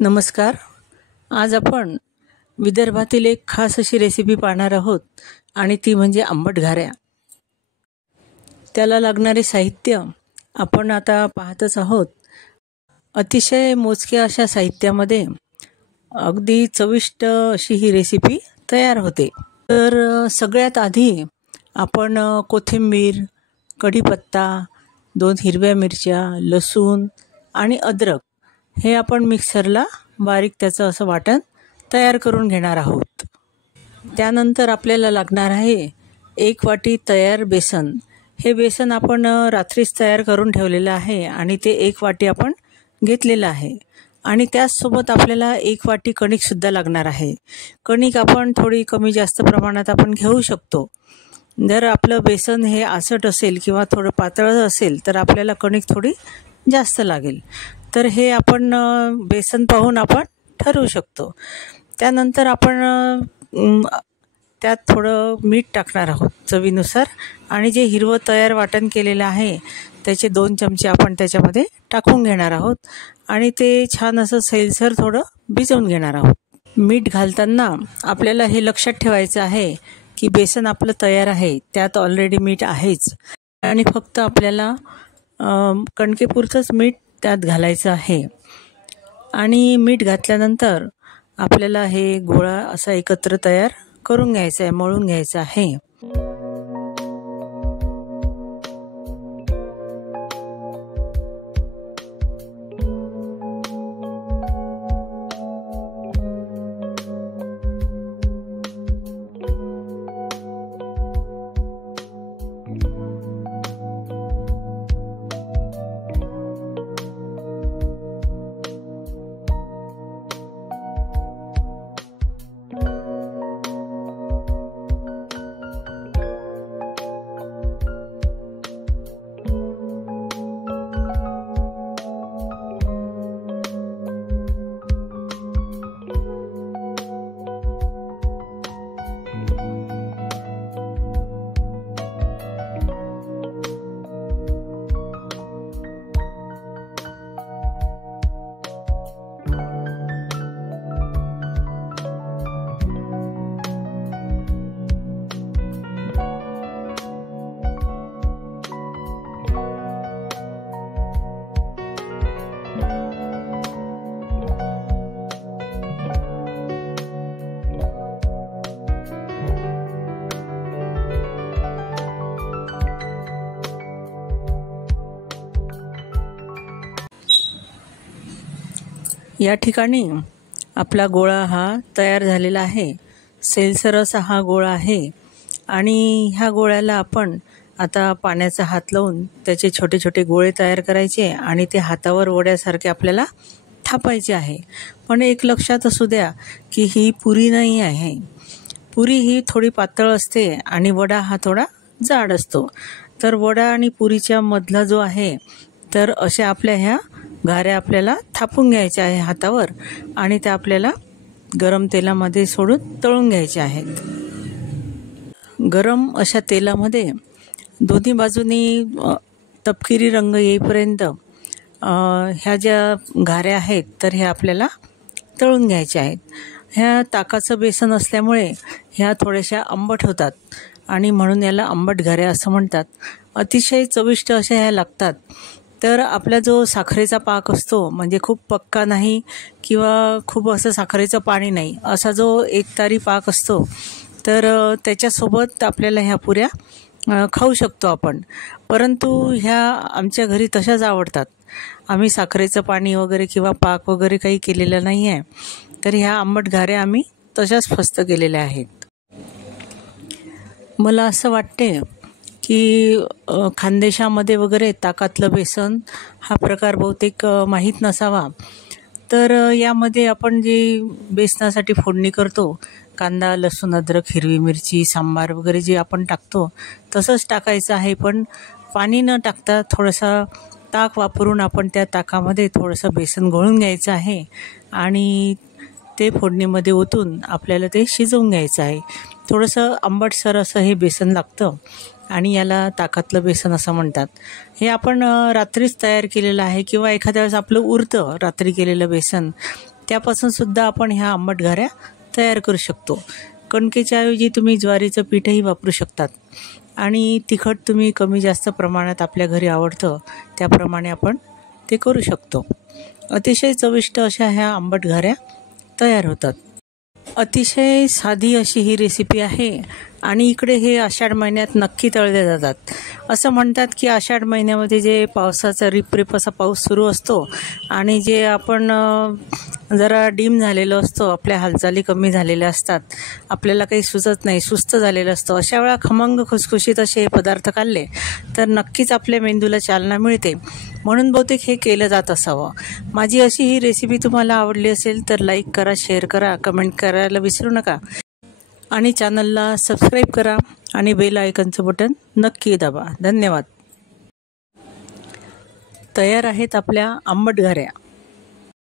नमस्कार. आज आपण विदर्भातील एक खास अशी रेसिपी पाहणार आहोत आणि ती म्हणजे आंबट घाऱ्या. त्याला लागणारे साहित्य आपण आता पाहतच आहोत. अतिशय मोजक्या अशा साहित्यामध्ये अगदी चविष्ट अशी ही रेसिपी तयार होते. तर सगळ्यात आधी आपण कोथिंबीर, कढीपत्ता, 2 हिरव्या मिरच्या, लसूण आणि अद्रक हे आपण मिक्सरला बारीक त्याचं असं वाटण तयार करून घेणार आहोत. त्यानंतर आपल्याला लागणार आहे 1 वाटी तयार बेसन. हे बेसन आपण रात्रीच तयार करून ठेवलेलं आहे आणि ते 1 वाटी आपण घेतलेलं आहे. आणि त्याचसोबत आपल्याला 1 वाटी कणिकसुद्धा लागणार आहे. कणिक आपण थोडी कमी जास्त प्रमाणात आपण घेऊ शकतो. जर आपलं बेसन हे आसट असेल किंवा थोडं पातळ असेल तर आपल्याला कणिक थोडी जास्त लागेल. तर हे आपण बेसन पाहून आपण ठरवू शकतो. त्यानंतर आपण त्यात थोडं मीठ टाकणार आहोत चवीनुसार आणि जे हिरवं तयार वाटण केलेलं आहे त्याचे 2 चमचे आपण त्याच्यामध्ये टाकून घेणार आहोत आणि ते छान असं सैलसर थोडं भिजवून घेणार आहोत. मीठ घालताना आपल्याला हे लक्षात ठेवायचं आहे की बेसन आपलं तयार आहे, त्यात ऑलरेडी मीठ आहेच आणि फक्त आपल्याला कणकेपुरतंच मीठ त्यात घालायचं आहे. आणि मीठ घातल्यानंतर आपल्याला हे गोळा असा एकत्र तयार करून घ्यायचा आहे, मळून घ्यायचा आहे. या ठिकाणी आपला गोळा हा तयार झालेला आहे. सैलसर असा हा गोळा आहे आणि ह्या गोळ्याला आपण आता पाण्याचा हात लावून त्याचे छोटे छोटे गोळे तयार करायचे आणि ते हातावर वड्यासारखे आपल्याला थापायचे आहे. पण एक लक्षात असू द्या की ही पुरी नाही आहे. पुरी ही थोडी पातळ असते आणि वडा हा थोडा जाड असतो. तर वडा आणि पुरीच्या मधला जो आहे तर अशा आपल्या ह्या घाऱ्या आपल्याला थापून घ्यायच्या आहे हातावर आणि त्या आपल्याला गरम तेलामध्ये सोडून तळून घ्यायच्या आहेत. गरम अशा तेलामध्ये दोन्ही बाजूनी तपकिरी रंग येईपर्यंत ह्या ज्या घाऱ्या आहेत तर ह्या आपल्याला तळून घ्यायच्या आहेत. ह्या ताकाचं बेसन असल्यामुळे ह्या थोड्याशा आंबट होतात आणि म्हणून याला आंबट घाऱ्या असं म्हणतात. अतिशय चविष्ट अशा ह्या लागतात. तर आपला जो साखरेचा पाक असतो म्हणजे खूप पक्का नाही किंवा खूप असं साखरेचं पाणी नाही असा जो एकतारी पाक असतो तर त्याच्यासोबत आपल्याला ह्या पुऱ्या खाऊ शकतो आपण. परंतु ह्या आमच्या घरी तशाच आवडतात. आम्ही साखरेचं पाणी वगैरे किंवा पाक वगैरे काही केलेलं नाही आहे. तर ह्या आंबट घाऱ्या आम्ही तशाच फस्त केलेल्या आहेत. मला असं वाटते की खानदेशामध्ये वगैरे ताकातलं बेसन हा प्रकार बहुतेक माहीत नसावा. तर यामध्ये आपण जी बेसनासाठी फोडणी करतो, कांदा, लसूण, अद्रक, हिरवी मिरची, सांबार वगैरे जे आपण टाकतो तसंच टाकायचं आहे. पण पाणी न टाकता थोडंसं ताक वापरून आपण त्या ताकामध्ये थोडंसं बेसन घोळून घ्यायचं आहे आणि ते फोडणीमध्ये ओतून आपल्याला ते शिजवून घ्यायचं आहे. थोडंसं आंबटसर असं हे बेसन लागतं आणि याला ताकातलं बेसन असं म्हणतात. हे आपण रात्रीच तयार केलेलं आहे किंवा एखाद्या वेळेस आपलं उरतं रात्री केलेलं बेसन त्यापासून सुद्धा आपण ह्या आंबट घाऱ्या तयार करू शकतो. कणकेच्या ऐवजी तुम्ही ज्वारीचं पीठही वापरू शकतात आणि तिखट तुम्ही कमी जास्त प्रमाणात आपल्या घरी आवडतं त्याप्रमाणे आपण ते करू शकतो. अतिशय चविष्ट अशा ह्या आंबट घाऱ्या तयार होतात. अतिशय साधी अशी ही रेसिपी आहे आणि इकडे हे आषाढ महिन्यात नक्की तळले जातात. असं म्हणतात की आषाढ महिन्यामध्ये जे पावसाचा रिपरिप असा पाऊस सुरू असतो आणि जे आपण जरा डीम झालेलो असतो, आपल्या हालचाली कमी झालेल्या असतात, आपल्याला काही सुचत नाही, सुस्त झालेलं असतं, अशा वेळा खमंग खुसखुशीत असे हे पदार्थ खाल्ले तर नक्कीच आपल्या मेंदूला चालना मिळते. म्हणून बहुतेक हे केलं जात असावं. माझी अशी ही रेसिपी तुम्हाला आवडली असेल तर लाईक करा, शेअर करा, कमेंट करायला विसरू नका आणि चॅनलला सबस्क्राईब करा आणि बेल आयकॉनचं बटन नक्की दाबा. धन्यवाद. तयार आहेत आपल्या आंबट घाऱ्या.